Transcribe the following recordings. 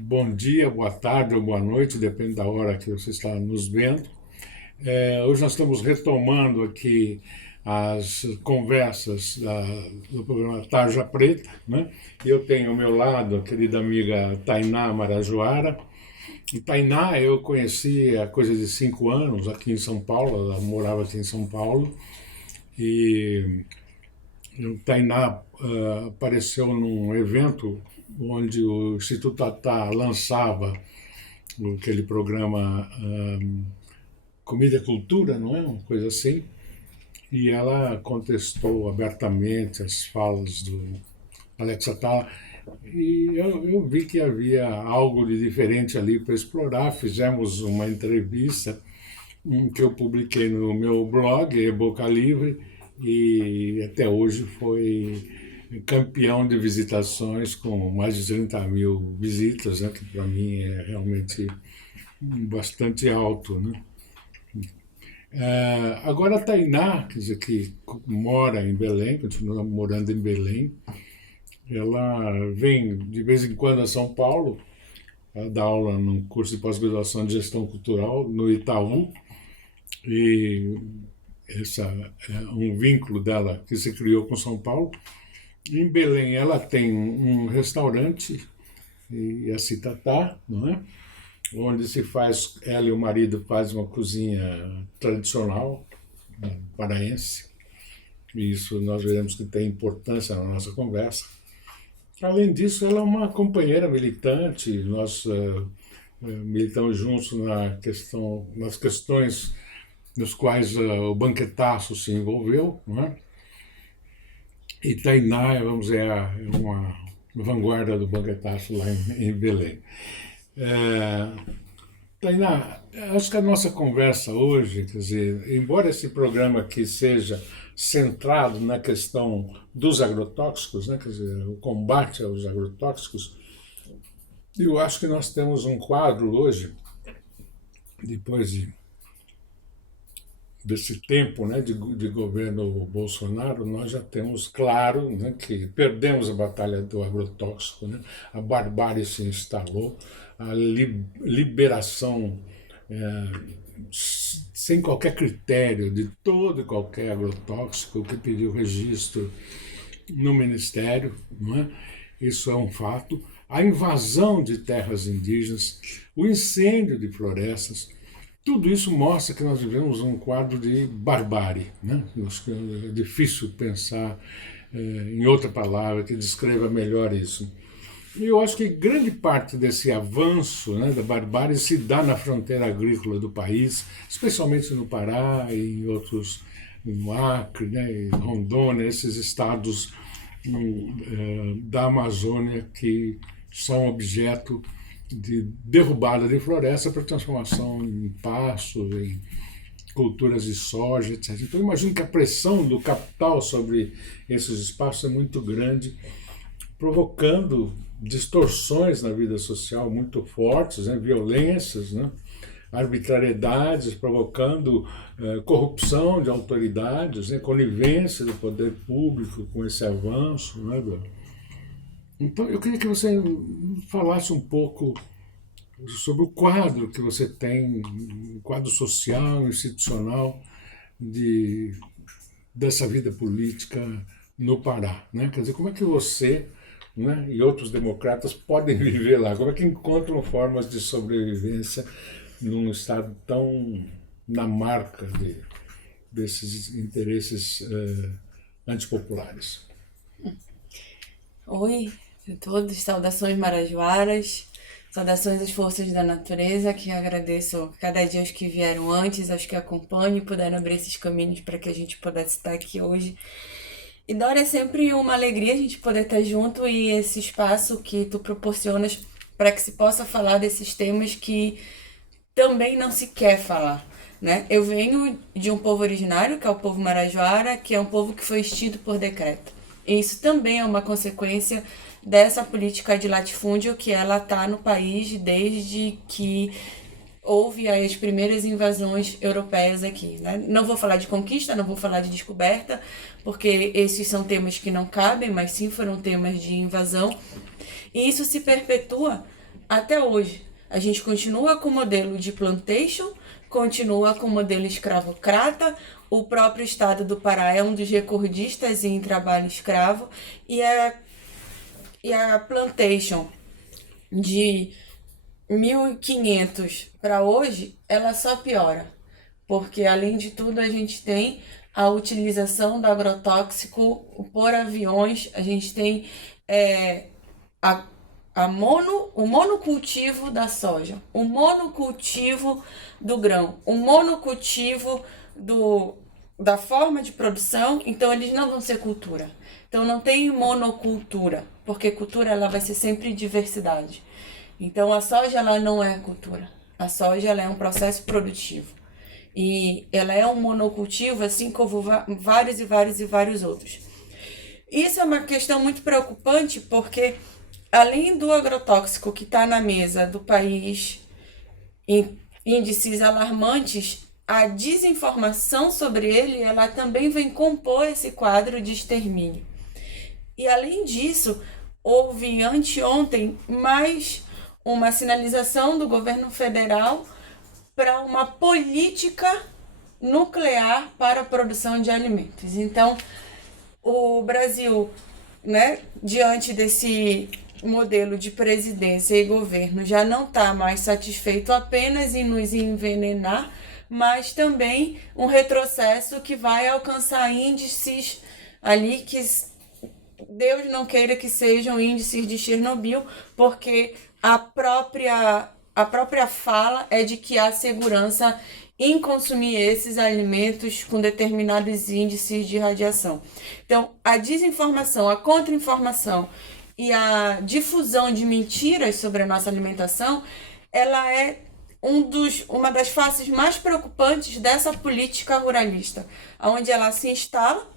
Bom dia, boa tarde ou boa noite, depende da hora que você está nos vendo. Hoje nós estamos retomando aqui as conversas do programa Tarja Preta, né? Eu tenho ao meu lado a querida amiga Tainá Marajoara. E Tainá eu conheci há coisa de 5 anos aqui em São Paulo, ela morava aqui em São Paulo. E o Tainá apareceu num evento onde o Instituto Tatá lançava aquele programa Comida e Cultura, não é? Uma coisa assim. E ela contestou abertamente as falas do Alex Atala. E eu vi que havia algo de diferente ali para explorar. Fizemos uma entrevista que eu publiquei no meu blog, Boca Livre, e até hoje foi campeão de visitações com mais de 30 mil visitas, né, que para mim é realmente bastante alto. Né? Agora a Tainá, quer dizer, que mora em Belém, continua morando em Belém, ela vem de vez em quando a São Paulo, dá aula num curso de pós-graduação de gestão cultural no Itaú, e esse é um vínculo dela que se criou com São Paulo. Em Belém ela tem um restaurante, e a Citatá, não é? Onde se faz, ela e o marido fazem uma cozinha tradicional paraense, e isso nós veremos que tem importância na nossa conversa. Além disso, ela é uma companheira militante, nós militamos juntos nas questões nos quais o banquetaço se envolveu, não é? E Tainá, vamos dizer, é uma vanguarda do banquetaço lá em Belém. Tainá, acho que a nossa conversa hoje, quer dizer, embora esse programa aqui seja centrado na questão dos agrotóxicos, né, quer dizer, o combate aos agrotóxicos, eu acho que nós temos um quadro hoje, depois desse tempo, né, de governo Bolsonaro, nós já temos claro, né, que perdemos a batalha do agrotóxico, né, a barbárie se instalou, a liberação sem qualquer critério de todo e qualquer agrotóxico que pediu registro no Ministério, não é? Isso é um fato. A invasão de terras indígenas, o incêndio de florestas, tudo isso mostra que nós vivemos um quadro de barbárie. Né? Acho que é difícil pensar em outra palavra que descreva melhor isso. E eu acho que grande parte desse avanço, né, da barbárie se dá na fronteira agrícola do país, especialmente no Pará e em outros, no Acre, né, em Rondônia, esses estados da Amazônia que são objeto de derrubada de floresta para transformação em pastos, em culturas de soja, etc. Então, eu imagino que a pressão do capital sobre esses espaços é muito grande, provocando distorções na vida social muito fortes, né? Violências, né? Arbitrariedades, provocando corrupção de autoridades, né? Conivência do poder público com esse avanço. Né? Então, eu queria que você falasse um pouco sobre o quadro que você tem, o quadro social, institucional dessa vida política no Pará. Né? Quer dizer, como é que você, né, e outros democratas podem viver lá? Como é que encontram formas de sobrevivência num estado tão na marca desses interesses antipopulares? Oi a todos, saudações marajoaras, saudações às forças da natureza, que agradeço cada dia aos que vieram antes, aos que acompanham e puderam abrir esses caminhos para que a gente pudesse estar aqui hoje. E Dora, é sempre uma alegria a gente poder estar junto e esse espaço que tu proporcionas para que se possa falar desses temas que também não se quer falar. Né? Eu venho de um povo originário, que é o povo marajoara, que é um povo que foi extinto por decreto. E isso também é uma consequência dessa política de latifúndio que ela está no país desde que houve as primeiras invasões europeias aqui. Né? Não vou falar de conquista, não vou falar de descoberta, porque esses são temas que não cabem, mas sim foram temas de invasão. E isso se perpetua até hoje. A gente continua com o modelo de plantation, continua com o modelo escravocrata. O próprio estado do Pará é um dos recordistas em trabalho escravo. E a plantation de 1500 para hoje, ela só piora. Porque, além de tudo, a gente tem a utilização do agrotóxico por aviões, a gente tem a, o monocultivo da soja, o monocultivo do grão, o monocultivo da forma de produção. Então eles não vão ser cultura. Então não tem monocultura, porque cultura ela vai ser sempre diversidade. Então a soja ela não é cultura, a soja ela é um processo produtivo. E ela é um monocultivo, assim como vários e vários e vários outros. Isso é uma questão muito preocupante, porque além do agrotóxico que está na mesa do país, em índices alarmantes, a desinformação sobre ele, ela também vem compor esse quadro de extermínio. E além disso, houve anteontem mais uma sinalização do governo federal para uma política nuclear para a produção de alimentos. Então, o Brasil, né, diante desse modelo de presidência e governo, já não está mais satisfeito apenas em nos envenenar, mas também um retrocesso que vai alcançar índices ali que Deus não queira que sejam índices de Chernobyl, porque a própria fala é de que há segurança em consumir esses alimentos com determinados índices de radiação. Então, a desinformação, a contra-informação e a difusão de mentiras sobre a nossa alimentação, ela é uma das faces mais preocupantes dessa política ruralista, onde ela se instala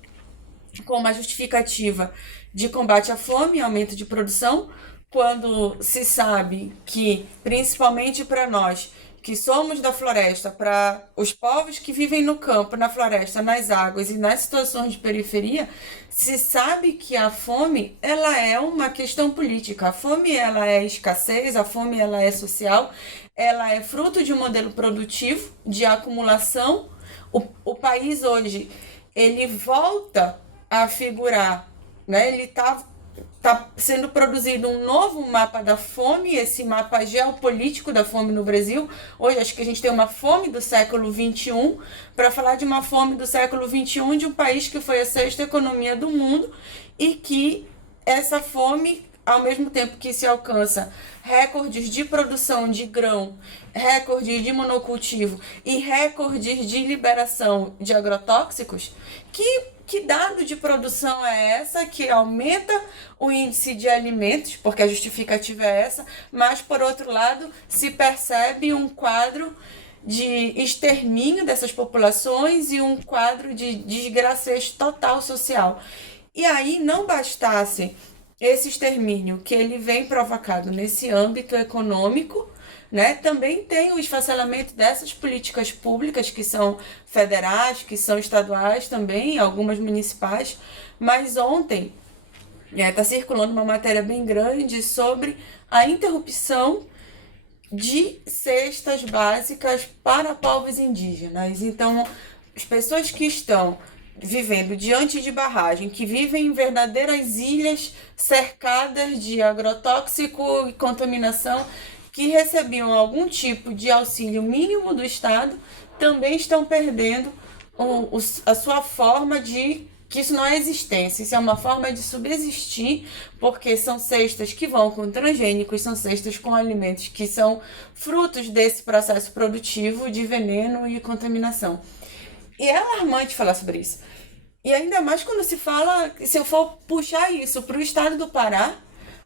com uma justificativa de combate à fome e aumento de produção, quando se sabe que, principalmente para nós, que somos da floresta, para os povos que vivem no campo, na floresta, nas águas e nas situações de periferia, se sabe que a fome ela é uma questão política. A fome ela é escassez, a fome ela é social, ela é fruto de um modelo produtivo, de acumulação. O país hoje, ele volta a figurar, né? Ele está sendo produzido um novo mapa da fome, esse mapa geopolítico da fome no Brasil. Hoje acho que a gente tem uma fome do século XXI, para falar de uma fome do século XXI de um país que foi a sexta economia do mundo e que essa fome, ao mesmo tempo que se alcança recordes de produção de grão, recordes de monocultivo e recordes de liberação de agrotóxicos, que dado de produção é essa que aumenta o índice de alimentos, porque a justificativa é essa, mas, por outro lado, se percebe um quadro de extermínio dessas populações e um quadro de desgracejo total social. E aí, não bastasse esse extermínio que ele vem provocado nesse âmbito econômico, né? Também tem o esfacelamento dessas políticas públicas que são federais, que são estaduais também, algumas municipais. Mas ontem está circulando uma matéria bem grande sobre a interrupção de cestas básicas para povos indígenas. Então, as pessoas que estão vivendo diante de barragem, que vivem em verdadeiras ilhas cercadas de agrotóxico e contaminação, que recebiam algum tipo de auxílio mínimo do Estado, também estão perdendo a sua forma de... que isso não é existência, isso é uma forma de subsistir, porque são cestas que vão com transgênicos, são cestas com alimentos que são frutos desse processo produtivo de veneno e contaminação. E é alarmante falar sobre isso. E ainda mais quando se fala, se eu for puxar isso para o estado do Pará,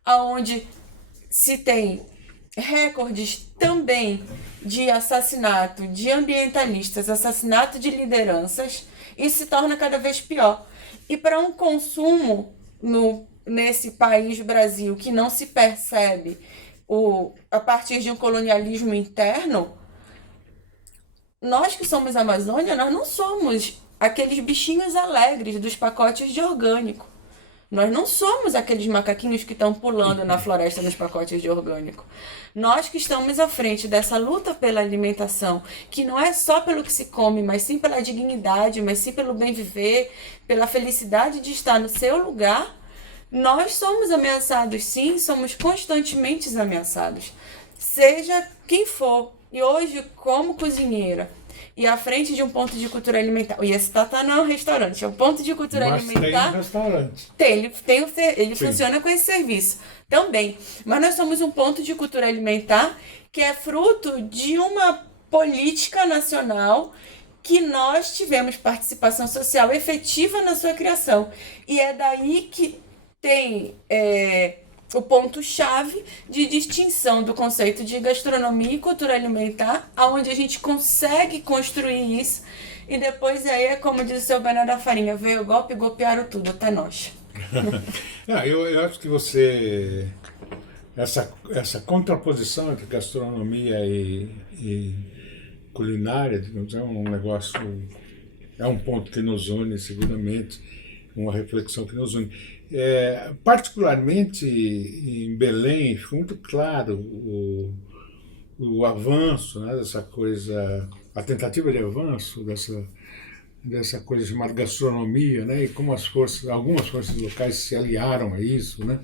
onde se tem recordes também de assassinato de ambientalistas, assassinato de lideranças, isso se torna cada vez pior. E para um consumo nesse país Brasil que não se percebe a partir de um colonialismo interno, nós que somos Amazônia, nós não somos aqueles bichinhos alegres dos pacotes de orgânico. Nós não somos aqueles macaquinhos que estão pulando na floresta nos pacotes de orgânico. Nós que estamos à frente dessa luta pela alimentação, que não é só pelo que se come, mas sim pela dignidade, mas sim pelo bem viver, pela felicidade de estar no seu lugar, nós somos ameaçados sim, somos constantemente ameaçados. Seja quem for. E hoje, como cozinheira, e à frente de um ponto de cultura alimentar. O Yesitata não é um restaurante, é um ponto de cultura alimentar. Tem restaurante. Ele funciona com esse serviço também. Mas nós somos um ponto de cultura alimentar que é fruto de uma política nacional que nós tivemos participação social efetiva na sua criação. E é daí que tem o ponto-chave de distinção do conceito de gastronomia e cultura alimentar, onde a gente consegue construir isso, e depois aí é como diz o seu Bernardo da Farinha, veio o golpe e golpearam tudo, até nós. Eu acho que você... Essa contraposição entre gastronomia e culinária, digamos, é um negócio... É um ponto que nos une, seguramente, uma reflexão que nos une. Particularmente em Belém, ficou muito claro o avanço, né, dessa coisa, a tentativa de avanço dessa coisa chamada gastronomia, né, e como algumas forças locais se aliaram a isso, né,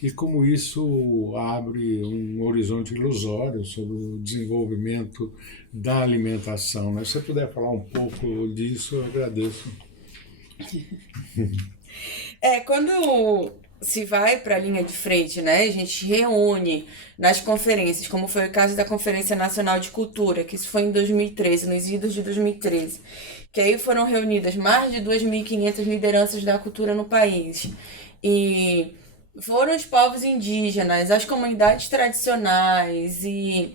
e como isso abre um horizonte ilusório sobre o desenvolvimento da alimentação, né. Se você puder falar um pouco disso, eu agradeço. Quando se vai para a linha de frente, né, a gente reúne nas conferências, como foi o caso da Conferência Nacional de Cultura, que isso foi em 2013, nos idos de 2013, que aí foram reunidas mais de 2.500 lideranças da cultura no país. E foram os povos indígenas, as comunidades tradicionais e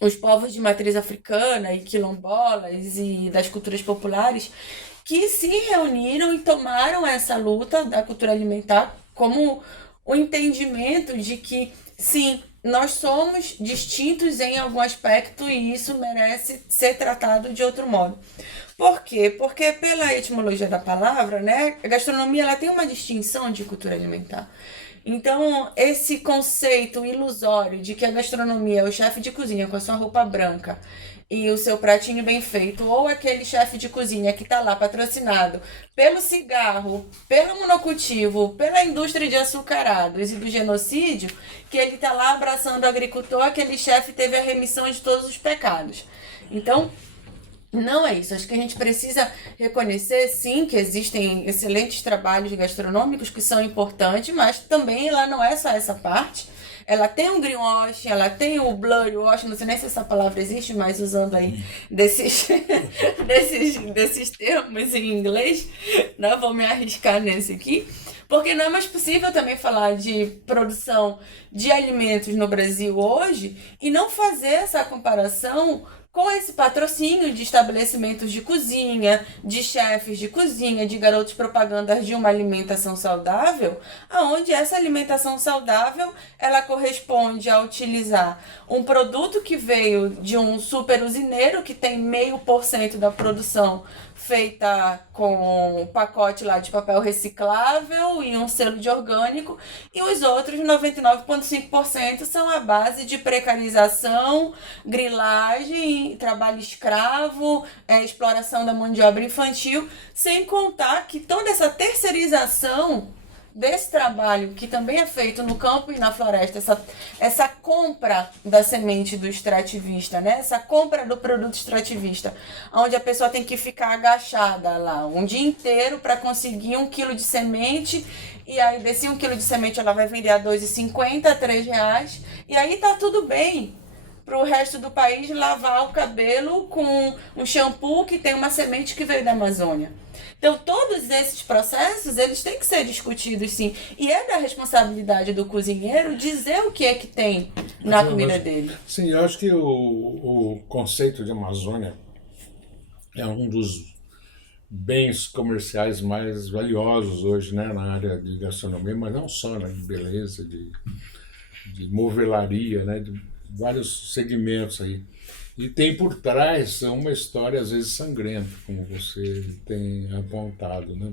os povos de matriz africana e quilombolas e das culturas populares que se reuniram e tomaram essa luta da cultura alimentar como o entendimento de que, sim, nós somos distintos em algum aspecto e isso merece ser tratado de outro modo. Por quê? Porque pela etimologia da palavra, né, a gastronomia ela tem uma distinção de cultura alimentar. Então, esse conceito ilusório de que a gastronomia é o chefe de cozinha com a sua roupa branca e o seu pratinho bem feito, ou aquele chefe de cozinha que está lá patrocinado pelo cigarro, pelo monocultivo, pela indústria de açucarados e do genocídio, que ele está lá abraçando o agricultor, aquele chefe teve a remissão de todos os pecados. Então, não é isso. Acho que a gente precisa reconhecer, sim, que existem excelentes trabalhos gastronômicos que são importantes, mas também ela não é só essa parte. Ela tem um greenwash, ela tem o blurry wash, não sei nem se essa palavra existe, mas usando aí desses termos em inglês, não vou me arriscar nesse aqui, porque não é mais possível também falar de produção de alimentos no Brasil hoje e não fazer essa comparação com esse patrocínio de estabelecimentos de cozinha, de chefes de cozinha, de garotos propagandas de uma alimentação saudável, aonde essa alimentação saudável ela corresponde a utilizar um produto que veio de um super usineiro que tem 0,5% da produção feita com um pacote lá de papel reciclável e um selo de orgânico, e os outros 99,5% são a base de precarização, grilagem, trabalho escravo, exploração da mão de obra infantil, sem contar que toda essa terceirização desse trabalho, que também é feito no campo e na floresta, essa compra da semente do extrativista, né? Essa compra do produto extrativista, onde a pessoa tem que ficar agachada lá um dia inteiro para conseguir 1 quilo de semente, e aí desse 1 quilo de semente ela vai vender a R$ 2,50, a R$ 3, e aí tá tudo bem para o resto do país lavar o cabelo com um shampoo que tem uma semente que veio da Amazônia. Então, todos esses processos, eles têm que ser discutidos, sim. E é da responsabilidade do cozinheiro dizer o que é que tem na comida dele. Sim, eu acho que o conceito de Amazônia é um dos bens comerciais mais valiosos hoje, né, na área de gastronomia, mas não só, né, de beleza, de movelaria, né, de vários segmentos aí. E tem por trás uma história, às vezes, sangrenta, como você tem apontado, né?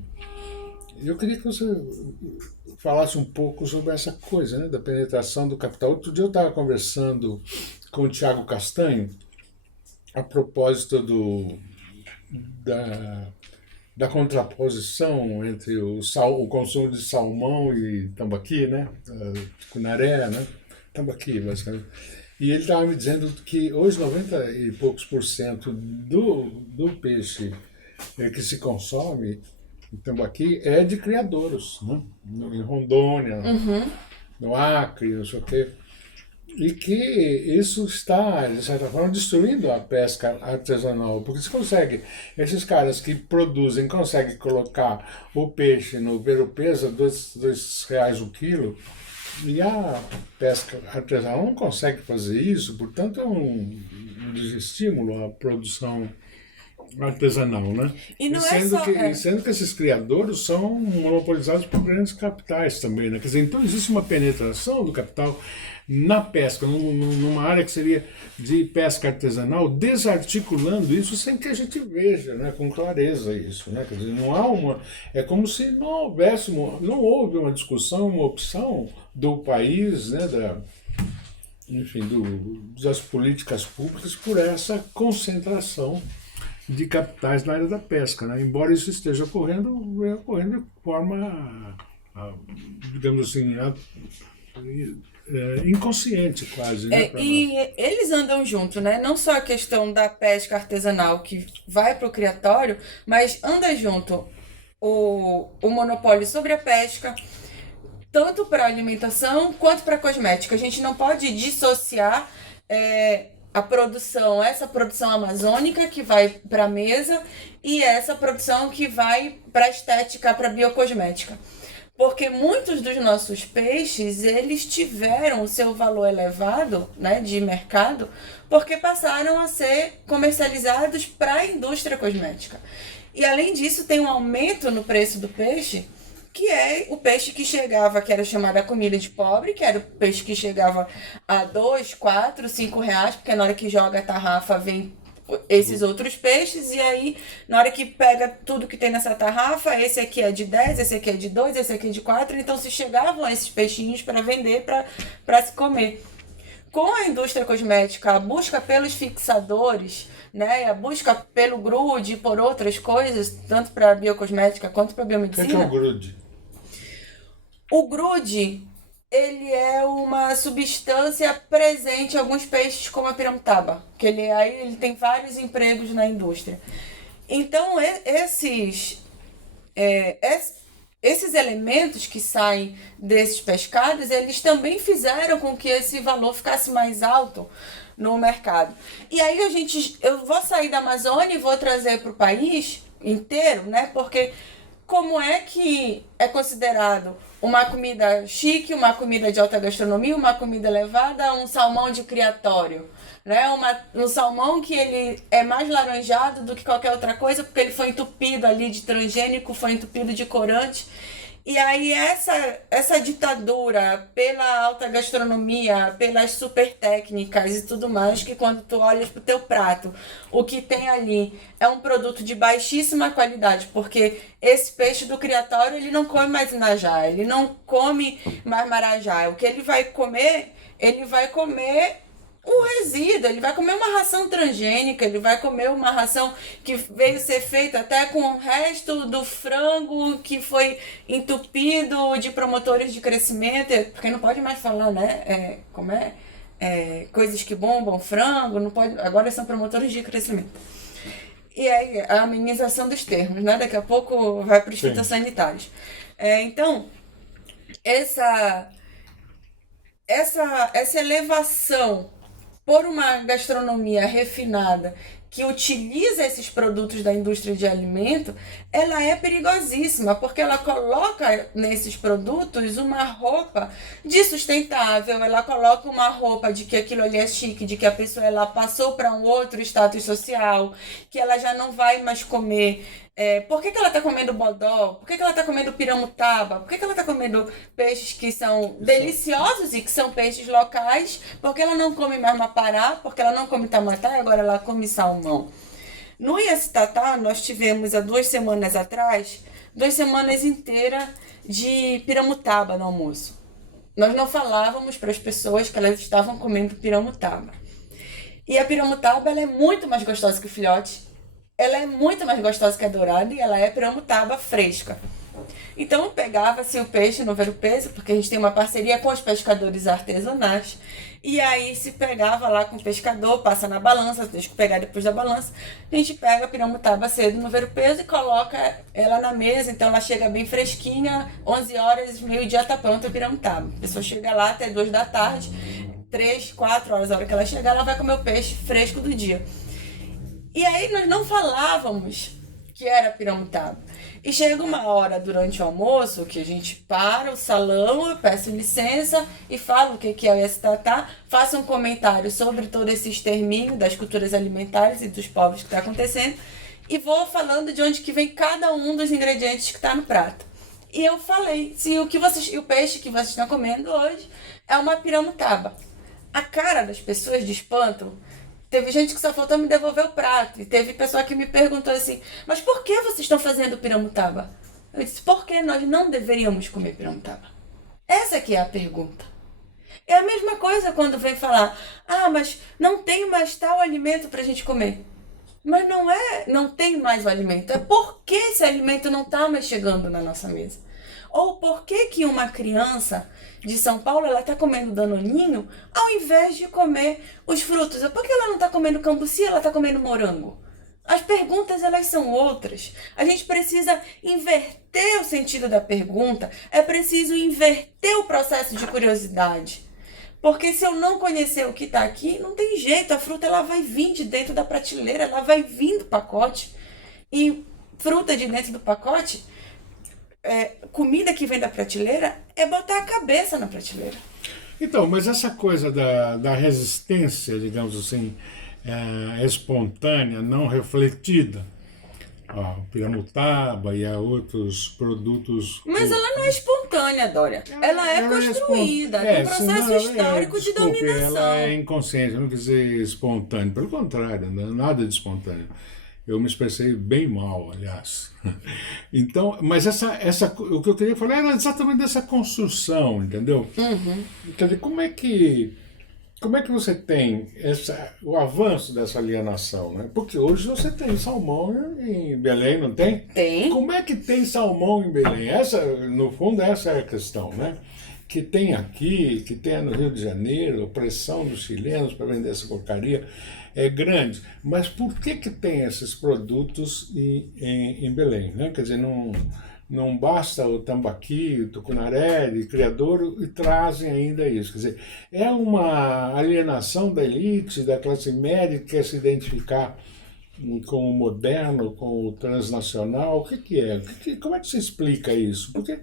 Eu queria que você falasse um pouco sobre essa coisa, né, da penetração do capital. Outro dia eu estava conversando com o Tiago Castanho a propósito da, da contraposição entre o consumo de salmão e tambaqui, né, cunaré, né, tambaqui, basicamente. E ele estava me dizendo que hoje 90 e poucos por cento do peixe que se consome em Tambaqui é de criadouros, né? Em Rondônia, no Acre, não sei o quê. E que isso está, de certa forma, destruindo a pesca artesanal, porque se consegue, esses caras que produzem conseguem colocar o peixe no ver-o-peso a R$ 2 o quilo, e a pesca artesanal não consegue fazer isso, portanto é um desestímulo à produção artesanal, né? E não é sendo só. sendo que esses criadores são monopolizados por grandes capitais também, né? Quer dizer, então existe uma penetração do capital na pesca, numa área que seria de pesca artesanal, desarticulando isso sem que a gente veja, né, com clareza isso, né? Quer dizer, não há uma, é como se não houvesse, não houve uma discussão, uma opção do país, né, enfim, das políticas públicas por essa concentração de capitais na área da pesca, né? Embora isso esteja ocorrendo, vem ocorrendo de forma, digamos assim, inconsciente quase, né? E eles andam junto, né? Não só a questão da pesca artesanal que vai para o criatório, mas anda junto o monopólio sobre a pesca, tanto para alimentação quanto para cosmética. A gente não pode dissociar a produção, essa produção amazônica que vai para a mesa e essa produção que vai para a estética, para a biocosmética. Porque muitos dos nossos peixes, eles tiveram o seu valor elevado, né, de mercado, porque passaram a ser comercializados para a indústria cosmética. E além disso, tem um aumento no preço do peixe, que é o peixe que chegava, que era chamada comida de pobre, que era o peixe que chegava a 2, 4, 5 reais, porque na hora que joga a tarrafa vem esses outros peixes, e aí na hora que pega tudo que tem nessa tarrafa, esse aqui é de 10, esse aqui é de 2, esse aqui é de 4, então se chegavam esses peixinhos para vender, para se comer. Com a indústria cosmética, a busca pelos fixadores, né, a busca pelo grude e por outras coisas, tanto para a biocosmética quanto para a biomedicina. O que é o grude? O grude, ele é uma substância presente em alguns peixes, como a piramutaba, que ele tem vários empregos na indústria. Então, esses elementos que saem desses pescados, eles também fizeram com que esse valor ficasse mais alto no mercado. E aí eu vou sair da Amazônia e vou trazer para o país inteiro, né? Porque como é que é considerado uma comida chique, uma comida de alta gastronomia, uma comida elevada, um salmão de criatório, né? Um salmão que ele é mais laranjado do que qualquer outra coisa, porque ele foi entupido ali de transgênico, foi entupido de corante. E aí essa ditadura pela alta gastronomia, pelas super técnicas e tudo mais, que quando tu olhas pro teu prato, o que tem ali é um produto de baixíssima qualidade, porque esse peixe do criatório, ele não come mais inajá, ele não come mais marajá. O que ele vai comer o resíduo, ele vai comer uma ração transgênica, ele vai comer uma ração que veio ser feita até com o resto do frango que foi entupido de promotores de crescimento, porque não pode mais falar, né? Coisas que bombam frango, não pode, agora são promotores de crescimento. E aí, a amenização dos termos, né? Daqui a pouco vai para os fitossanitários. Então, essa elevação por uma gastronomia refinada que utiliza esses produtos da indústria de alimento, ela é perigosíssima, porque ela coloca nesses produtos uma roupa de sustentável, ela coloca uma roupa de que aquilo ali é chique, de que a pessoa ela passou para um outro status social, que ela já não vai mais comer. Por que ela está comendo bodó? Por que ela está comendo piramutaba? Por que ela está comendo peixes que são deliciosos e que são peixes locais? Porque ela não come mais mapará, porque ela não come tamatá e agora ela come salmão. No Iacitatá, nós tivemos há 2 semanas atrás 2 semanas inteiras de piramutaba no almoço. Nós não falávamos para as pessoas que elas estavam comendo piramutaba. E a piramutaba, ela é muito mais gostosa que o filhote. Ela é muito mais gostosa que a dourada e ela é piramutaba fresca. Então pegava-se o peixe no ver-o-peso, porque a gente tem uma parceria com os pescadores artesanais, e aí se pegava lá com o pescador, passa na balança, deixa eu pegar depois da balança, a gente pega a piramutaba cedo no ver-o-peso e coloca ela na mesa, então ela chega bem fresquinha, 11 horas, meio-dia tá pronta a piramutaba. A pessoa chega lá até 2 da tarde, 3, 4 horas, a hora que ela chegar, ela vai comer o peixe fresco do dia. E aí nós não falávamos que era piramutaba. E chega uma hora durante o almoço que a gente para o salão, eu peço licença e falo o que é o STT, faço um comentário sobre todo esse extermínio das culturas alimentares e dos povos que está acontecendo e vou falando de onde que vem cada um dos ingredientes que está no prato. E eu falei, se o peixe que vocês estão comendo hoje é uma piramutaba. A cara das pessoas de espanto. Teve gente que só faltou me devolver o prato. E teve pessoa que me perguntou assim, mas por que vocês estão fazendo piramutaba? Eu disse, porque nós não deveríamos comer piramutaba. Essa que é a pergunta. É a mesma coisa quando vem falar, mas não tem mais tal alimento pra gente comer. Mas não tem mais o alimento. É porque esse alimento não está mais chegando na nossa mesa. Ou por que uma criança de São Paulo ela está comendo danoninho ao invés de comer os frutos? Por que ela não está comendo cambuci, ela está comendo morango? As perguntas elas são outras. A gente precisa inverter o sentido da pergunta. É preciso inverter o processo de curiosidade. Porque se eu não conhecer o que está aqui, não tem jeito. A fruta ela vai vir de dentro da prateleira, ela vai vir do pacote. E fruta de dentro do pacote... comida que vem da prateleira é botar a cabeça na prateleira. Então, mas essa coisa da resistência, digamos assim, espontânea, não refletida, o piramutaba e a outros produtos... Mas ela não é espontânea, Dória. Ela é construída, tem um processo histórico de dominação. Ela é inconsciente, eu não quis dizer espontânea, pelo contrário, não é nada de espontâneo. Eu me expressei bem mal, aliás. Então, mas o que eu queria falar era exatamente dessa construção, entendeu? Uhum. Quer dizer, como é que você tem o avanço dessa alienação, né? Porque hoje você tem salmão em Belém, não tem? Tem. Como é que tem salmão em Belém? No fundo, essa é a questão, né? Que tem aqui, que tem no Rio de Janeiro, a pressão dos chilenos para vender essa porcaria é grande. Mas por que tem esses produtos em Belém, né? Quer dizer, não basta o tambaqui, o tucunaré, o criadouro, e trazem ainda isso. Quer dizer, é uma alienação da elite, da classe média, que quer se identificar com o moderno, com o transnacional. O que é? Como é que se explica isso? Porque,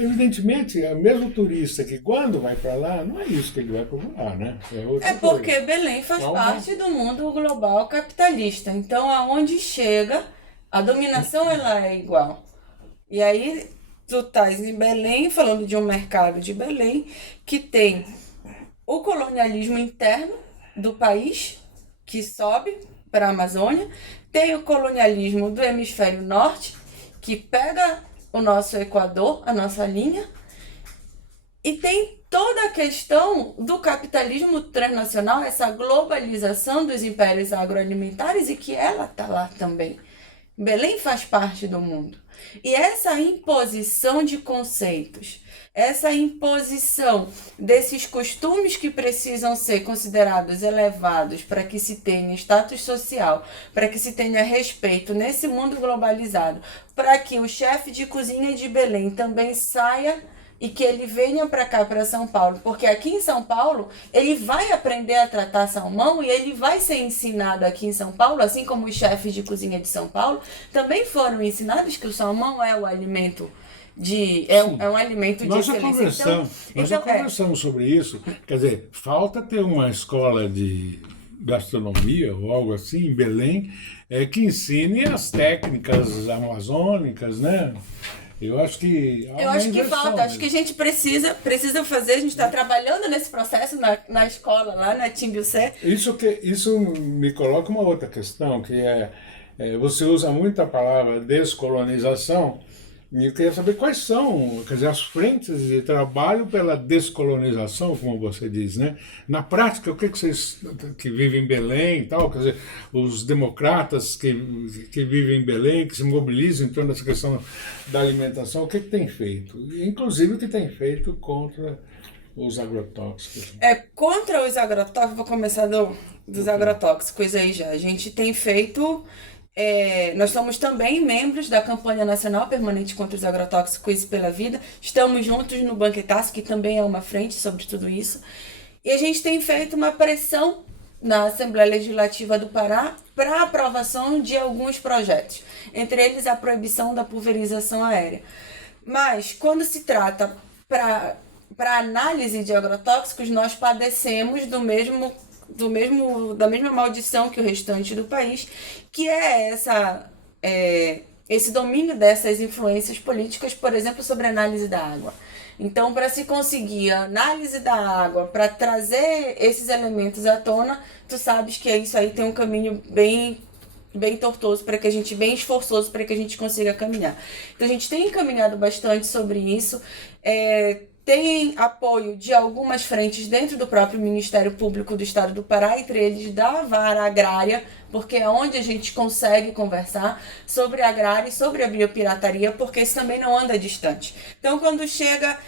evidentemente, mesmo o turista que quando vai para lá, não é isso que ele vai procurar, né? É porque Belém faz parte do mundo global capitalista. Então, aonde chega, a dominação ela é igual. E aí, tu estás em Belém, falando de um mercado de Belém, que tem o colonialismo interno do país, que sobe para a Amazônia, tem o colonialismo do hemisfério norte, que pega o nosso Equador, a nossa linha, e tem toda a questão do capitalismo transnacional, essa globalização dos impérios agroalimentares, e que ela está lá também. Belém faz parte do mundo. E essa imposição de conceitos, essa imposição desses costumes que precisam ser considerados elevados para que se tenha status social, para que se tenha respeito nesse mundo globalizado, para que o chefe de cozinha de Belém também saia e que ele venha para cá, para São Paulo, porque aqui em São Paulo ele vai aprender a tratar salmão e ele vai ser ensinado aqui em São Paulo, assim como os chefes de cozinha de São Paulo também foram ensinados que o salmão é o alimento é um alimento de excelência. Nós já conversamos sobre isso. Quer dizer, falta ter uma escola de gastronomia ou algo assim em Belém que ensine as técnicas amazônicas, né? Eu acho que falta, acho que a gente precisa fazer, a gente está trabalhando nesse processo na escola, lá na Timbiucé. Isso me coloca uma outra questão, que Você usa muito a palavra descolonização, e eu queria saber quais são, quer dizer, as frentes de trabalho pela descolonização, como você diz, né? Na prática, o que vocês que vivem em Belém e tal, quer dizer, os democratas que vivem em Belém, que se mobilizam em torno dessa questão da alimentação, o que tem feito? Inclusive o que tem feito contra os agrotóxicos. Contra os agrotóxicos, vou começar dos agrotóxicos aí já. A gente tem feito. Nós somos também membros da campanha nacional permanente contra os agrotóxicos e pela vida. Estamos juntos no Banquetaço, que também é uma frente sobre tudo isso. E a gente tem feito uma pressão na Assembleia Legislativa do Pará para a aprovação de alguns projetos, entre eles a proibição da pulverização aérea. Mas, quando se trata para análise de agrotóxicos, nós padecemos da mesma maldição que o restante do país, que é esse domínio dessas influências políticas, por exemplo, sobre a análise da água. Então, para se conseguir a análise da água, para trazer esses elementos à tona, tu sabes que isso aí tem um caminho bem tortuoso bem esforçoso para que a gente consiga caminhar. Então a gente tem caminhado bastante sobre isso, tem apoio de algumas frentes dentro do próprio Ministério Público do Estado do Pará, entre eles da Vara Agrária, porque é onde a gente consegue conversar sobre a agrária e sobre a biopirataria, porque isso também não anda distante. Então quando chega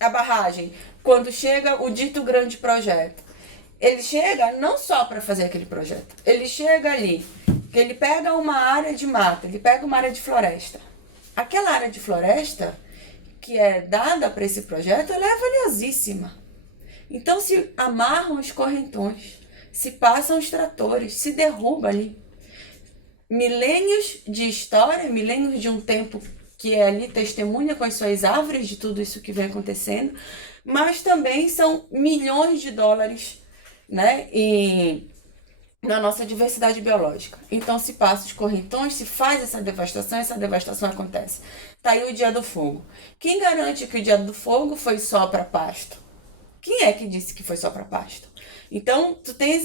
a barragem, quando chega o dito grande projeto, ele chega não só para fazer aquele projeto, ele chega ali, ele pega uma área de mata, ele pega uma área de floresta. Aquela área de floresta que é dada para esse projeto, ela é valiosíssima. Então se amarram os correntões, se passam os tratores, se derruba ali. Milênios de história, milênios de um tempo que é ali testemunha com as suas árvores de tudo isso que vem acontecendo, mas também são milhões de dólares, né, na nossa diversidade biológica. Então se passa os correntões, se faz essa devastação acontece. Tá aí o Dia do Fogo. Quem garante que o Dia do Fogo foi só para pasto? Quem é que disse que foi só para pasto? Então tu tens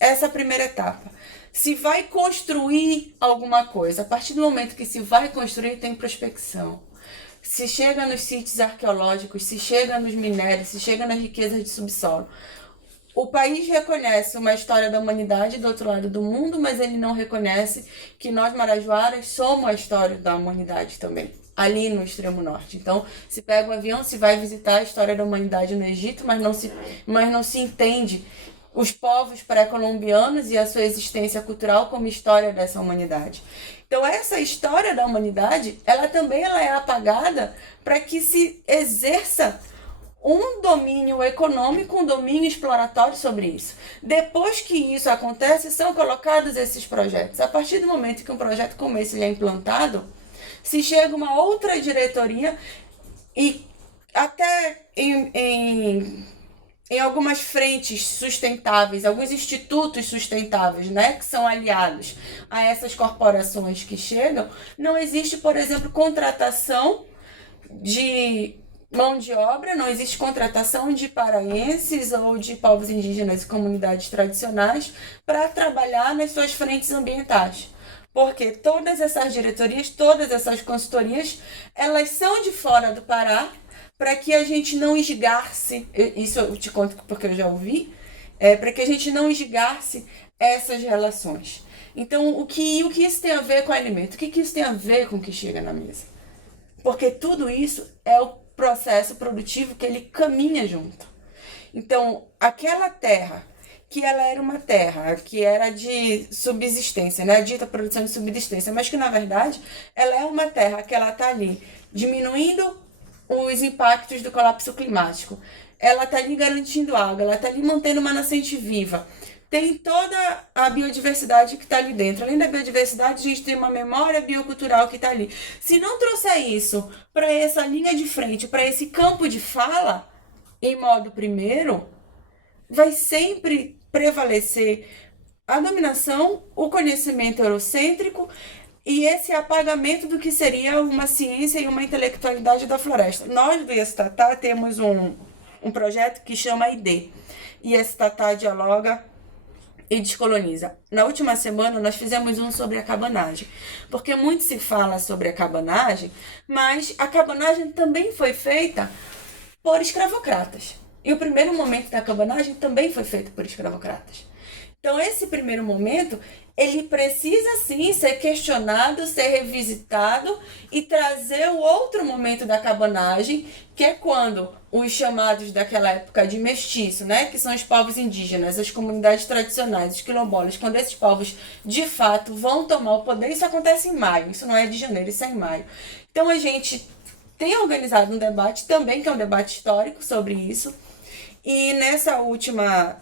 essa primeira etapa. Se vai construir alguma coisa, a partir do momento que se vai construir, tem prospecção. Se chega nos sítios arqueológicos, se chega nos minérios, se chega nas riquezas de subsolo. O país reconhece uma história da humanidade do outro lado do mundo, mas ele não reconhece que nós, marajoaras, somos a história da humanidade também, ali no extremo norte. Então, se pega um avião, se vai visitar a história da humanidade no Egito, mas não se entende os povos pré-colombianos e a sua existência cultural como história dessa humanidade. Então, essa história da humanidade, ela também é apagada para que se exerça um domínio econômico, um domínio exploratório sobre isso. Depois que isso acontece, são colocados esses projetos. A partir do momento que um projeto como esse é implantado, se chega uma outra diretoria e até em algumas frentes sustentáveis, alguns institutos sustentáveis, né, que são aliados a essas corporações que chegam, não existe, por exemplo, contratação de mão de obra, não existe contratação de paraenses ou de povos indígenas e comunidades tradicionais para trabalhar nas suas frentes ambientais. Porque todas essas diretorias, todas essas consultorias, elas são de fora do Pará, para que a gente não esgarce, isso eu te conto porque eu já ouvi, para que a gente não esgarce essas relações. Então, o que isso tem a ver com o alimento? O que isso tem a ver com o que chega na mesa? Porque tudo isso é o processo produtivo que ele caminha junto. Então, aquela terra, que ela era uma terra que era de subsistência, né? Dita produção de subsistência, mas que na verdade ela é uma terra que ela está ali diminuindo os impactos do colapso climático. Ela está ali garantindo água, ela está ali mantendo uma nascente viva. Tem toda a biodiversidade que está ali dentro. Além da biodiversidade, a gente tem uma memória biocultural que está ali. Se não trouxer isso para essa linha de frente, para esse campo de fala, em modo primeiro, vai sempre prevalecer a dominação, o conhecimento eurocêntrico e esse apagamento do que seria uma ciência e uma intelectualidade da floresta. Nós do Iestatá temos um projeto que chama ID. Iestatá dialoga e descoloniza. Na última semana nós fizemos um sobre a cabanagem, porque muito se fala sobre a cabanagem, mas a cabanagem também foi feita por escravocratas. E o primeiro momento da cabanagem também foi feito por escravocratas. Então esse primeiro momento, ele precisa sim ser questionado, ser revisitado e trazer o outro momento da cabanagem, que é quando os chamados daquela época de mestiço, né, que são os povos indígenas, as comunidades tradicionais, os quilombolas, quando esses povos de fato vão tomar o poder, isso acontece em maio, isso não é de janeiro, isso é em maio. Então a gente tem organizado um debate também, que é um debate histórico sobre isso, e nessa última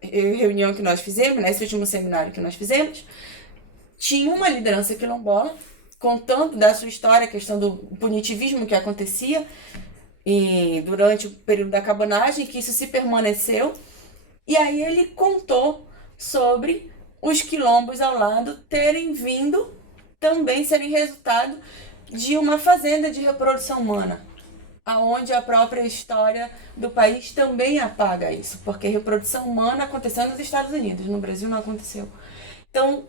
reunião que nós fizemos, nesse último seminário que nós fizemos, tinha uma liderança quilombola contando da sua história, a questão do punitivismo que acontecia durante o período da cabanagem, que isso se permaneceu. E aí ele contou sobre os quilombos ao lado terem vindo também serem resultado de uma fazenda de reprodução humana, aonde a própria história do país também apaga isso, porque reprodução humana aconteceu nos Estados Unidos, no Brasil não aconteceu. Então,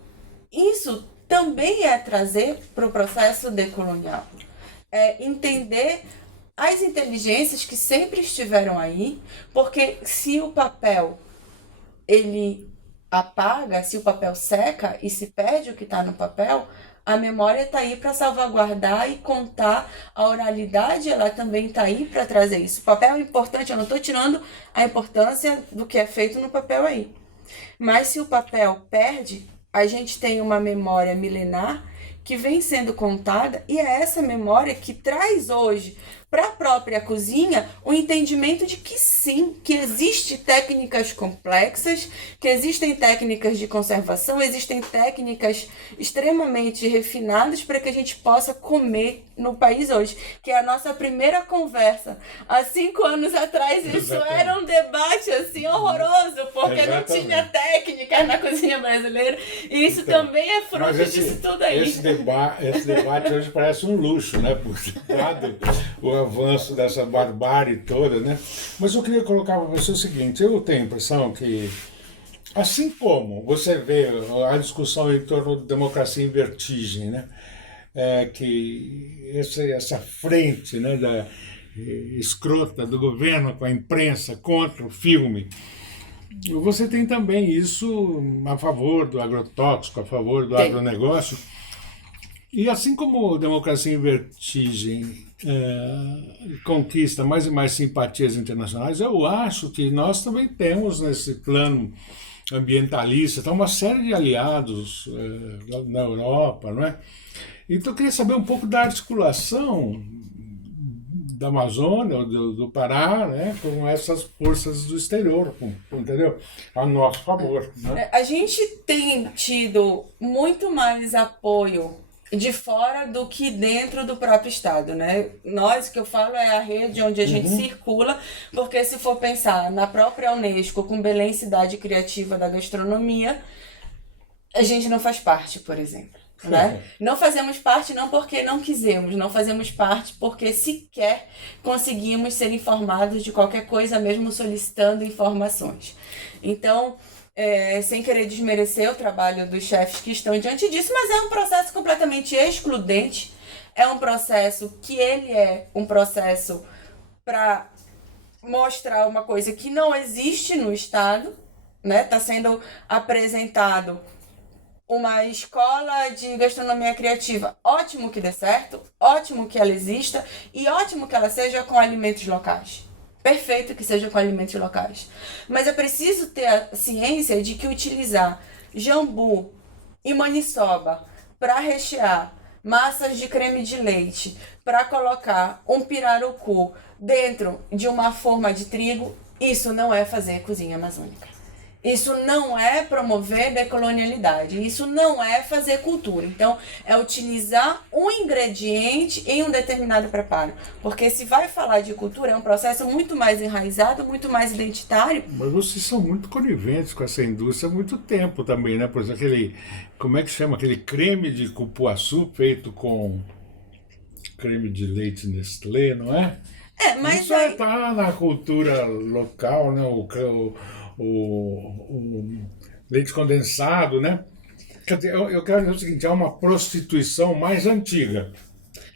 isso também é trazer para o processo decolonial, é entender as inteligências que sempre estiveram aí, porque se o papel ele apaga, se o papel seca e se perde o que está no papel, a memória está aí para salvaguardar e contar, a oralidade ela também está aí para trazer isso. O papel é importante, eu não estou tirando a importância do que é feito no papel aí. Mas se o papel perde, a gente tem uma memória milenar que vem sendo contada, e é essa memória que traz hoje para a própria cozinha o entendimento de que sim, que existem técnicas complexas, que existem técnicas de conservação, existem técnicas extremamente refinadas para que a gente possa comer no país hoje, que é a nossa primeira conversa. Há 5 anos atrás isso era um debate assim horroroso, porque não tinha técnica na cozinha brasileira, e isso também é fruto disso tudo aí. Esse debate hoje parece um luxo, né? Por dado o avanço dessa barbárie toda, né? Mas eu queria colocar para você o seguinte: eu tenho a impressão que, assim como você vê a discussão em torno da democracia em vertigem, né? Que essa frente, né, escrota do governo com a imprensa contra o filme, você tem também isso a favor do agrotóxico, a favor do agronegócio. E assim como a democracia em vertigem conquista mais e mais simpatias internacionais, eu acho que nós também temos nesse plano ambientalista uma série de aliados na Europa, não é? Então eu queria saber um pouco da articulação da Amazônia, do Pará, né, com essas forças do exterior, entendeu? A nosso favor. Né? A gente tem tido muito mais apoio de fora do que dentro do próprio estado, né? Nós, que eu falo, é a rede onde a gente circula, porque se for pensar na própria Unesco, com Belém Cidade Criativa da Gastronomia, a gente não faz parte, por exemplo. Né? Não fazemos parte não porque não quisemos, não fazemos parte porque sequer conseguimos ser informados de qualquer coisa, mesmo solicitando informações. Então, sem querer desmerecer o trabalho dos chefes que estão diante disso, mas é um processo completamente excludente, é um processo que ele é um processo para mostrar uma coisa que não existe no Estado, né? Está sendo apresentado uma escola de gastronomia criativa. Ótimo que dê certo, ótimo que ela exista e ótimo que ela seja com alimentos locais. Perfeito que seja com alimentos locais. Mas é preciso ter a ciência de que utilizar jambu e maniçoba para rechear massas de creme de leite, para colocar um pirarucu dentro de uma forma de trigo, isso não é fazer cozinha amazônica. Isso não é promover decolonialidade, isso não é fazer cultura. Então, é utilizar um ingrediente em um determinado preparo. Porque se vai falar de cultura, é um processo muito mais enraizado, muito mais identitário. Mas vocês são muito coniventes com essa indústria há muito tempo também, né? Por exemplo, como é que chama? Aquele creme de cupuaçu feito com creme de leite Nestlé, não é? Mas isso está na cultura local, né? o leite condensado, né? Quer dizer, eu quero dizer o seguinte, é uma prostituição mais antiga.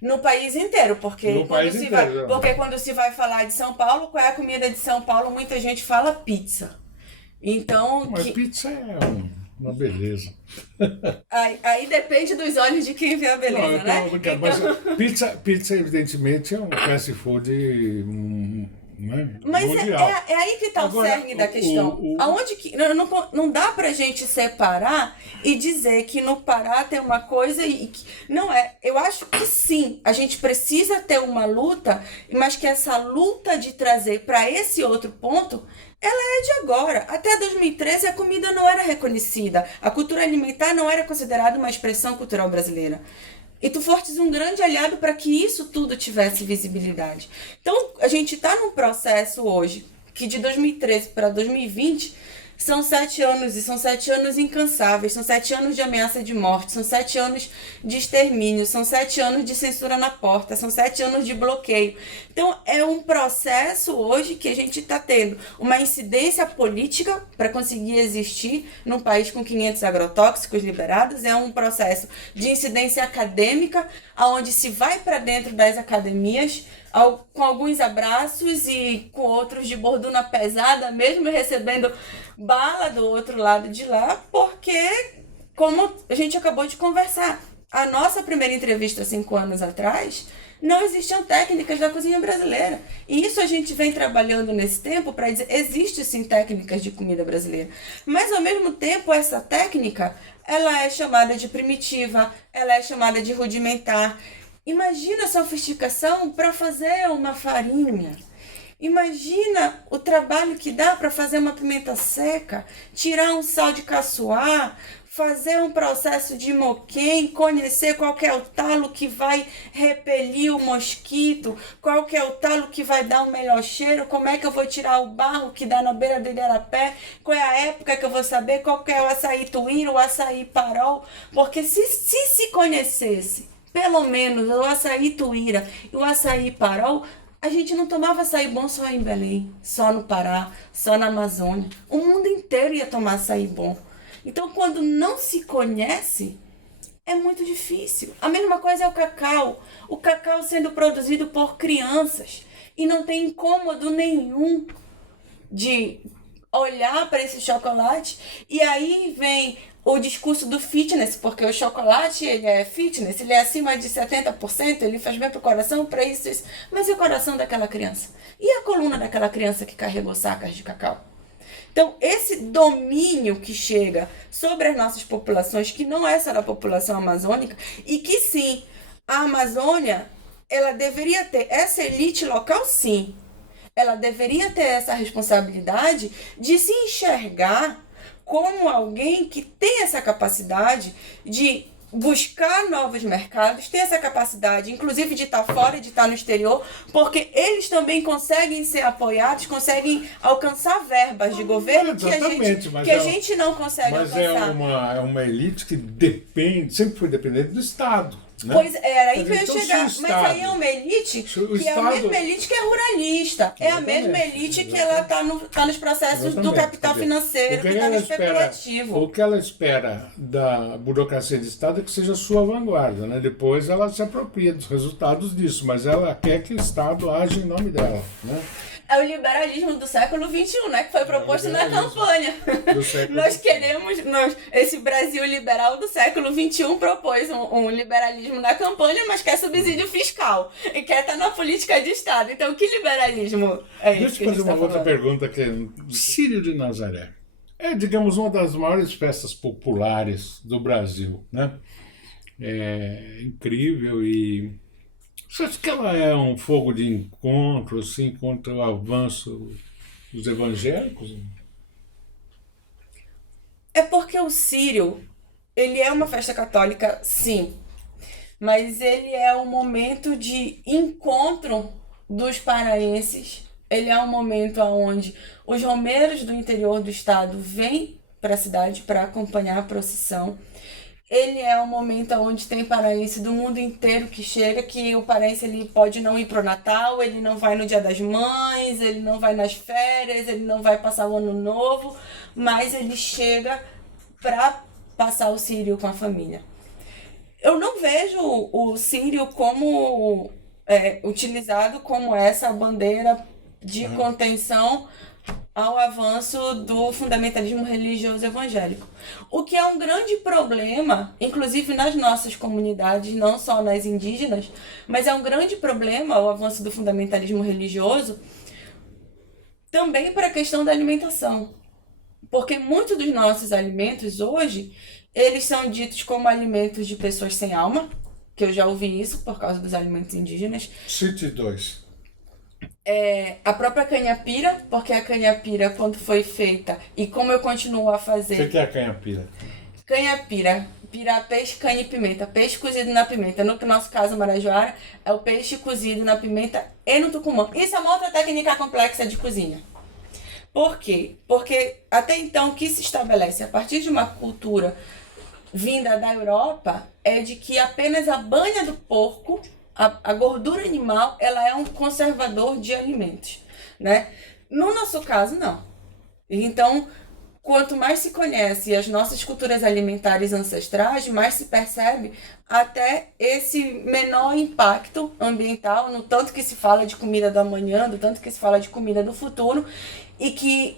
No país inteiro, porque No país inteiro. porque quando se vai falar de São Paulo, qual é a comida de São Paulo? Muita gente fala pizza. Então, Mas pizza é uma beleza. aí depende dos olhos de quem vê a beleza, né? Então... Mas pizza, evidentemente, é um fast food Mas mundial. é aí que está o cerne da questão. Aonde que não dá pra gente separar e dizer que no Pará tem uma coisa e que não é. Eu acho que sim, a gente precisa ter uma luta, mas que essa luta de trazer para esse outro ponto, ela é de agora. Até 2013 a comida não era reconhecida, a cultura alimentar não era considerada uma expressão cultural brasileira. E tu fostes um grande aliado para que isso tudo tivesse visibilidade. Então, a gente está num processo hoje, que de 2013 para 2020, são 7 anos, e são 7 anos incansáveis, são 7 anos de ameaça de morte, são 7 anos de extermínio, são 7 anos de censura na porta, são 7 anos de bloqueio. Então, é um processo hoje que a gente está tendo uma incidência política para conseguir existir num país com 500 agrotóxicos liberados, é um processo de incidência acadêmica, onde se vai para dentro das academias, com alguns abraços e com outros de borduna pesada, mesmo recebendo bala do outro lado de lá, porque, como a gente acabou de conversar, a nossa primeira entrevista 5 anos atrás, não existiam técnicas da cozinha brasileira. E isso a gente vem trabalhando nesse tempo para dizer, existe sim técnicas de comida brasileira. Mas, ao mesmo tempo, essa técnica, ela é chamada de primitiva, ela é chamada de rudimentar. Imagina a sofisticação para fazer uma farinha. Imagina o trabalho que dá para fazer uma pimenta seca, tirar um sal de caçoar, fazer um processo de moquém, conhecer qual que é o talo que vai repelir o mosquito, qual que é o talo que vai dar o melhor cheiro, como é que eu vou tirar o barro que dá na beira do igarapé, qual é a época que eu vou saber qual que é o açaí tuíra, o açaí parol, porque se conhecesse pelo menos o açaí tuíra e o açaí parol, a gente não tomava açaí bom só em Belém, só no Pará, só na Amazônia. O mundo inteiro ia tomar açaí bom. Então, quando não se conhece, é muito difícil. A mesma coisa é o cacau. O cacau sendo produzido por crianças. E não tem incômodo nenhum de olhar para esse chocolate. E aí vem o discurso do fitness, porque o chocolate, ele é fitness, ele é acima de 70%, ele faz bem pro coração, para isso. Mas e o coração daquela criança? E a coluna daquela criança que carregou sacas de cacau? Então, esse domínio que chega sobre as nossas populações, que não é só da população amazônica, e que sim, a Amazônia, ela deveria ter essa elite local, sim. Ela deveria ter essa responsabilidade de se enxergar como alguém que tem essa capacidade de buscar novos mercados, tem essa capacidade, inclusive de estar fora e de estar no exterior, porque eles também conseguem ser apoiados, conseguem alcançar verbas de governo que a gente não consegue alcançar. Mas é uma elite que depende, sempre foi dependente do Estado. Né? Pois era aí que eu ia chegar, mas aí é uma elite que é a mesma elite que é ruralista, é a mesma elite que ela tá nos processos do capital financeiro, que está no especulativo. O que ela espera da burocracia de Estado é que seja sua vanguarda, né? Depois ela se apropria dos resultados disso, mas ela quer que o Estado age em nome dela, né? É o liberalismo do século XXI, né? Que foi proposto na campanha. Nós queremos, esse Brasil liberal do século XXI propôs um liberalismo na campanha, mas quer subsídio fiscal. E quer estar na política de Estado. Então, que liberalismo é esse? Deixa eu fazer uma outra pergunta que é Círio de Nazaré. É, digamos, uma das maiores festas populares do Brasil, né? É incrível e... Você acha que ela é um fogo de encontro, assim, contra o avanço dos evangélicos? É porque o Círio, ele é uma festa católica, sim, mas ele é um momento de encontro dos paraenses. Ele é um momento onde os romeiros do interior do estado vêm para a cidade para acompanhar a procissão. ele é um momento onde tem paraense do mundo inteiro que chega, que o paraense ele pode não ir pro Natal, ele não vai no Dia das Mães, ele não vai nas férias, ele não vai passar o Ano Novo, mas ele chega para passar o Sírio com a família. Eu não vejo o Sírio como utilizado como essa bandeira de contenção ao avanço do fundamentalismo religioso evangélico. O que é um grande problema, inclusive nas nossas comunidades, não só nas indígenas, mas é um grande problema o avanço do fundamentalismo religioso também para a questão da alimentação. Porque muitos dos nossos alimentos hoje, eles são ditos como alimentos de pessoas sem alma, que eu já ouvi isso por causa dos alimentos indígenas. Cite 2. A própria canhapira, porque a canhapira, quando foi feita, e como eu continuo a fazer... O que é a canhapira? Canhapira, pirá, peixe, canha e pimenta. Peixe cozido na pimenta. No nosso caso, marajoara, é o peixe cozido na pimenta e no tucumã. Isso é uma outra técnica complexa de cozinha. Por quê? Porque até então o que se estabelece a partir de uma cultura vinda da Europa é de que apenas a banha do porco, a gordura animal, ela é um conservador de alimentos, né? No nosso caso, não. Então, quanto mais se conhece as nossas culturas alimentares ancestrais, mais se percebe até esse menor impacto ambiental, no tanto que se fala de comida do amanhã, do tanto que se fala de comida do futuro, e que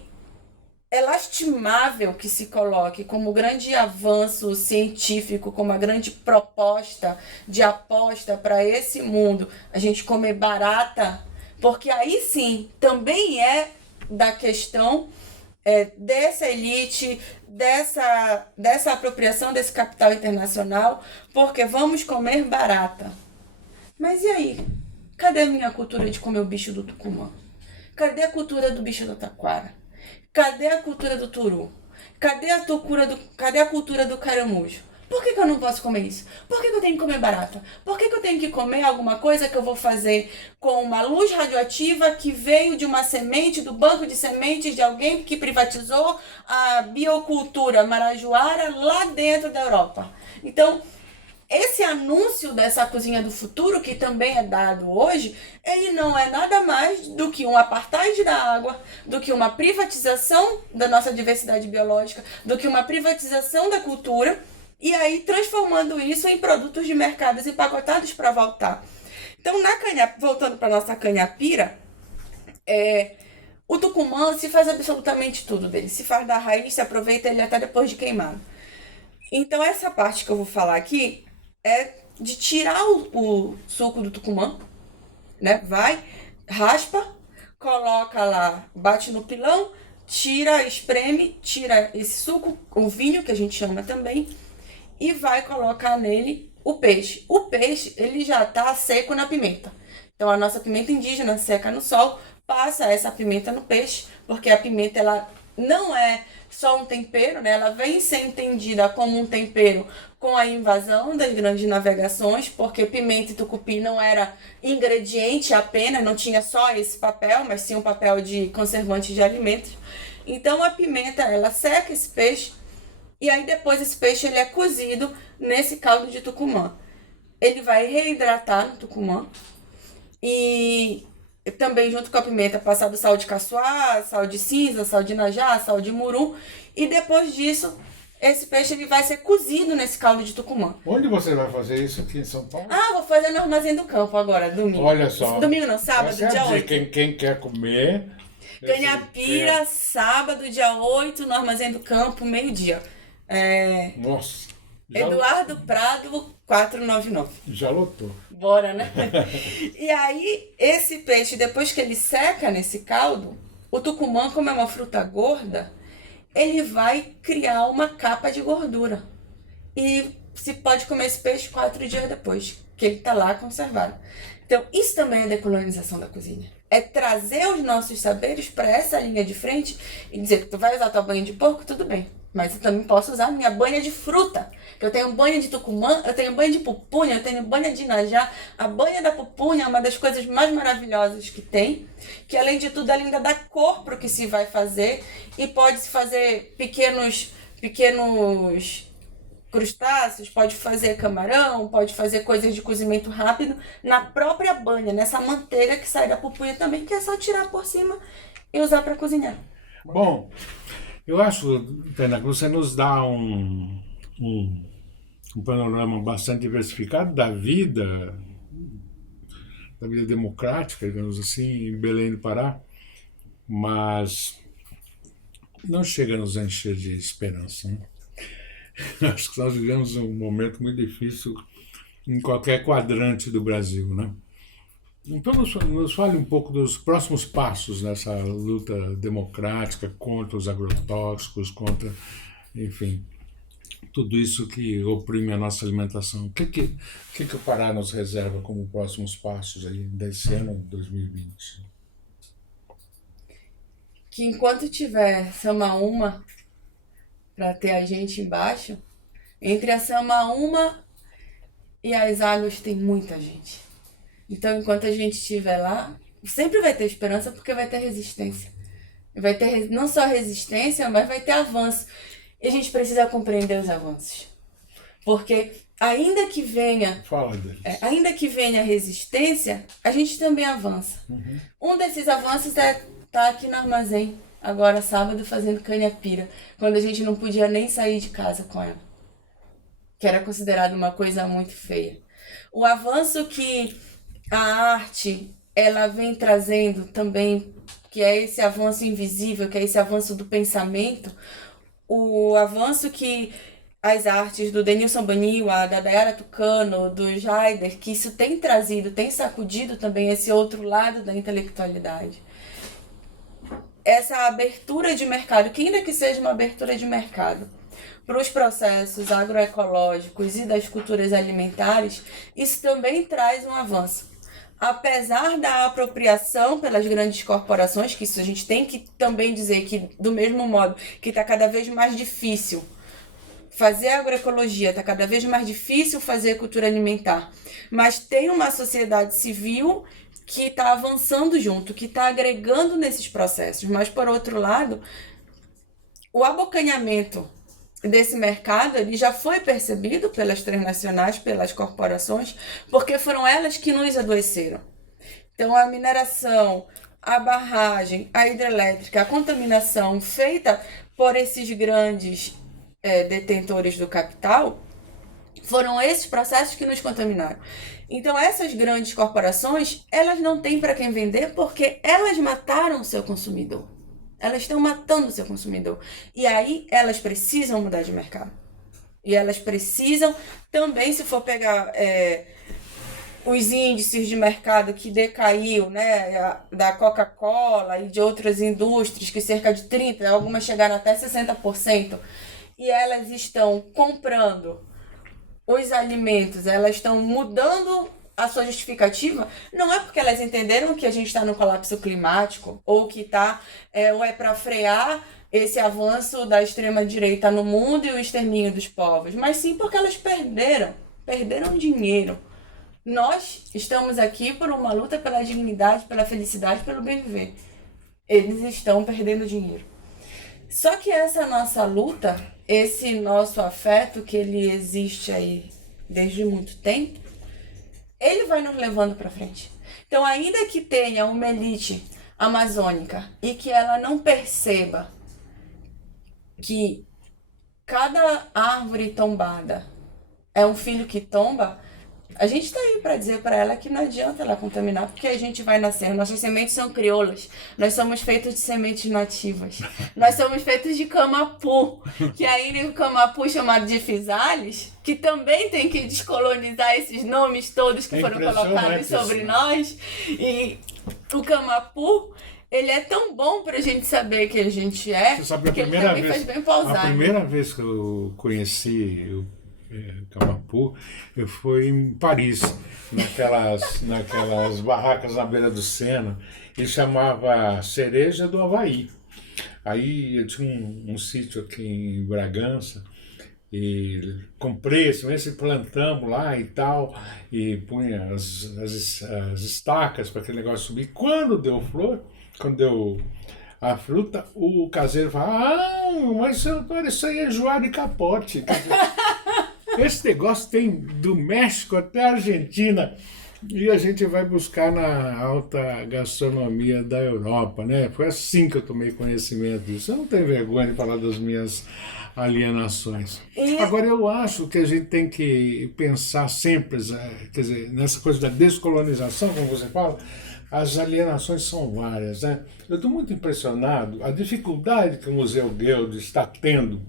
é lastimável que se coloque como grande avanço científico, como a grande proposta de aposta para esse mundo, a gente comer barata, porque aí sim também é da questão dessa elite, dessa apropriação desse capital internacional, porque vamos comer barata. Mas e aí? Cadê a minha cultura de comer o bicho do tucumã? Cadê a cultura do bicho do taquara? Cadê a cultura do turu? Cadê a cultura do caramujo? Por que eu não posso comer isso? Por que eu tenho que comer barata? Por que eu tenho que comer alguma coisa que eu vou fazer com uma luz radioativa que veio de uma semente, do banco de sementes de alguém que privatizou a biocultura marajoara lá dentro da Europa? Então, esse anúncio dessa cozinha do futuro, que também é dado hoje, ele não é nada mais do que um apartheid da água, do que uma privatização da nossa diversidade biológica, do que uma privatização da cultura, e aí transformando isso em produtos de mercados empacotados para voltar. Então, voltando para nossa canhapira, o tucumã se faz absolutamente tudo dele. Se faz da raiz, se aproveita ele até depois de queimado. Então, essa parte que eu vou falar aqui é de tirar o suco do tucumã, né? Vai, raspa, coloca lá, bate no pilão, tira, espreme, tira esse suco, o vinho, que a gente chama também, e vai colocar nele o peixe. O peixe, ele já tá seco na pimenta. Então, a nossa pimenta indígena seca no sol, passa essa pimenta no peixe, porque a pimenta, ela não é só um tempero, né? Ela vem ser entendida como um tempero com a invasão das grandes navegações, porque pimenta e tucupi não era ingrediente apenas, não tinha só esse papel, mas sim um papel de conservante de alimentos. Então, a pimenta, ela seca esse peixe, e aí depois esse peixe ele é cozido nesse caldo de tucumã. Ele vai reidratar no tucumã e também junto com a pimenta passado sal de caçoar, sal de cinza, sal de najá, sal de muru, e depois disso esse peixe ele vai ser cozido nesse caldo de tucumã. Onde você vai fazer isso aqui em São Paulo? Vou fazer no Armazém do Campo agora, domingo. Olha só. Domingo não, sábado, dia 8. Quem quer comer... Canhapira, sábado, dia 8, no Armazém do Campo, meio-dia. Nossa. Eduardo Prado, 499. Já lotou. Bora, né? E aí, esse peixe, depois que ele seca nesse caldo, o tucumã, como é uma fruta gorda, ele vai criar uma capa de gordura. E se pode comer esse peixe 4 dias depois, que ele tá lá conservado. Então, isso também é decolonização da cozinha. É trazer os nossos saberes para essa linha de frente e dizer que tu vai usar tua banha de porco, tudo bem. Mas eu também posso usar minha banha de fruta. Eu tenho banha de tucumã, eu tenho banha de pupunha, eu tenho banha de inajá. A banha da pupunha é uma das coisas mais maravilhosas que tem, que além de tudo ela ainda dá cor para o que se vai fazer e pode se fazer pequenos crustáceos, pode fazer camarão, pode fazer coisas de cozimento rápido na própria banha, nessa manteiga que sai da pupunha também, que é só tirar por cima e usar para cozinhar. Bom, eu acho, Tainá, que você nos dá um panorama bastante diversificado da vida democrática, digamos assim, em Belém do Pará, mas não chega a nos encher de esperança, né? Acho que nós vivemos um momento muito difícil em qualquer quadrante do Brasil, né? Então nos fale um pouco dos próximos passos nessa luta democrática contra os agrotóxicos, contra, enfim, tudo isso que oprime a nossa alimentação. O que o Pará nos reserva como próximos passos aí desse ano de 2020? Que enquanto tiver Samaúma para ter a gente embaixo, entre a Samaúma e as águas tem muita gente. Então, enquanto a gente estiver lá, sempre vai ter esperança porque vai ter resistência. Vai ter não só resistência, mas vai ter avanço. E a gente precisa compreender os avanços. Porque ainda que venha resistência, a gente também avança. Uhum. Um desses avanços é estar aqui no armazém, agora sábado, fazendo canhapira, quando a gente não podia nem sair de casa com ela, que era considerado uma coisa muito feia. O avanço que a arte ela vem trazendo também, que é esse avanço invisível, que é esse avanço do pensamento, o avanço que as artes do Denilson Baniwa, da Dayara Tucano, do Jaider, que isso tem trazido, tem sacudido também esse outro lado da intelectualidade. Essa abertura de mercado, que ainda que seja uma abertura de mercado, para os processos agroecológicos e das culturas alimentares, isso também traz um avanço. Apesar da apropriação pelas grandes corporações, que isso a gente tem que também dizer que, do mesmo modo que está cada vez mais difícil fazer agroecologia, está cada vez mais difícil fazer cultura alimentar, mas tem uma sociedade civil que está avançando junto, que está agregando nesses processos. Mas, por outro lado, o abocanhamento desse mercado ele já foi percebido pelas transnacionais, pelas corporações, porque foram elas que nos adoeceram. Então, a mineração, a barragem, a hidrelétrica, a contaminação feita por esses grandes detentores do capital, foram esses processos que nos contaminaram. Então, essas grandes corporações, elas não têm para quem vender porque elas mataram o seu consumidor. Elas estão matando o seu consumidor. E aí, elas precisam mudar de mercado. E elas precisam também, se for pegar os índices de mercado que decaiu, né, da Coca-Cola e de outras indústrias, que cerca de 30%, algumas chegaram até 60%, e elas estão comprando os alimentos, elas estão mudando a sua justificativa, não é porque elas entenderam que a gente está no colapso climático, ou que ou é para frear esse avanço da extrema-direita no mundo e o extermínio dos povos, mas sim porque elas perderam dinheiro. Nós estamos aqui por uma luta pela dignidade, pela felicidade, pelo bem viver. Eles estão perdendo dinheiro. Só que essa nossa luta, esse nosso afeto, que ele existe aí desde muito tempo, ele vai nos levando para frente. Então, ainda que tenha uma elite amazônica e que ela não perceba que cada árvore tombada é um filho que tomba, a gente está aí para dizer para ela que não adianta ela contaminar, porque a gente vai nascer. Nossas sementes são crioulas. Nós somos feitos de sementes nativas. Nós somos feitos de camapu, que ainda o camapu chamado de fisales, que também tem que descolonizar esses nomes todos que foram colocados sobre nós. E o camapu, ele é tão bom pra gente saber que a gente é, você sabe, que ele também faz bem pra usar. A primeira vez que eu conheci camapu, eu fui em Paris, naquelas barracas na beira do Sena, e chamava Cereja do Havaí. Aí eu tinha um sítio aqui em Bragança, e comprei esse plantamos lá e tal, e punha as estacas para aquele negócio subir. Quando deu flor, quando deu a fruta, o caseiro fala: mas isso aí é joá de capote. Esse negócio tem do México até a Argentina. E a gente vai buscar na alta gastronomia da Europa, né? Foi assim que eu tomei conhecimento disso. Eu não tenho vergonha de falar das minhas alienações. Agora, eu acho que a gente tem que pensar sempre, quer dizer, nessa coisa da descolonização, como você fala, as alienações são várias, né? Eu estou muito impressionado a dificuldade que o Museu Guild está tendo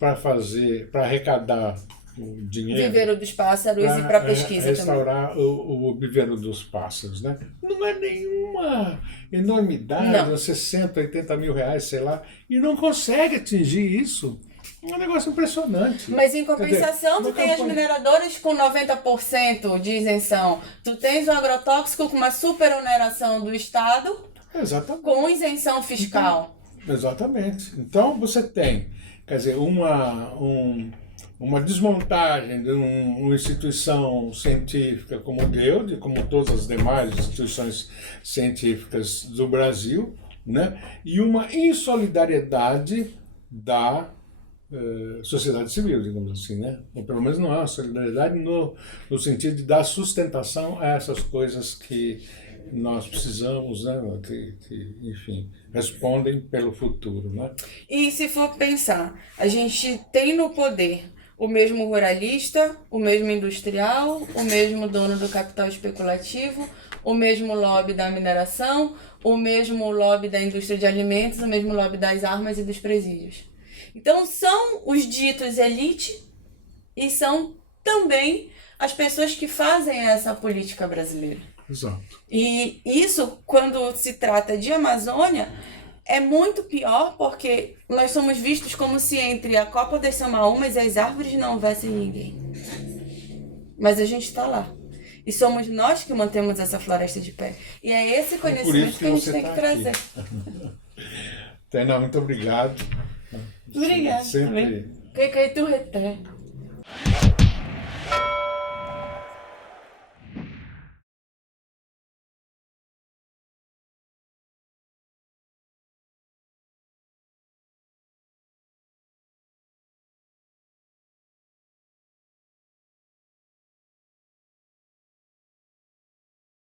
para arrecadar o dinheiro. Viveiro dos pássaros e para pesquisa restaurar também. O viveiro dos pássaros, né? Não é nenhuma enormidade, não. 60, 80 mil reais, sei lá, e não consegue atingir isso. É um negócio impressionante. Mas em compensação, tu tem as mineradoras com 90% de isenção. Tu tens o agrotóxico com uma super oneração do Estado. Exatamente. Com isenção fiscal. Então, exatamente. Então você tem, quer dizer, uma desmontagem de uma instituição científica como o Guild, como todas as demais instituições científicas do Brasil, né? E uma insolidariedade da sociedade civil, digamos assim, né? Ou pelo menos não é uma solidariedade no sentido de dar sustentação a essas coisas que nós precisamos, né? Que enfim, respondem pelo futuro, né? E se for pensar, a gente tem no poder o mesmo ruralista, o mesmo industrial, o mesmo dono do capital especulativo, o mesmo lobby da mineração, o mesmo lobby da indústria de alimentos, o mesmo lobby das armas e dos presídios. Então são os ditos elite e são também as pessoas que fazem essa política brasileira. Exato. E isso, quando se trata de Amazônia, é muito pior porque nós somos vistos como se entre a copa das Samaúmas e as árvores não houvesse ninguém. Mas a gente está lá. E somos nós que mantemos essa floresta de pé. E é esse conhecimento que a gente tem que trazer. Tainá, muito obrigado. Obrigada. Sempre. Que tu retém.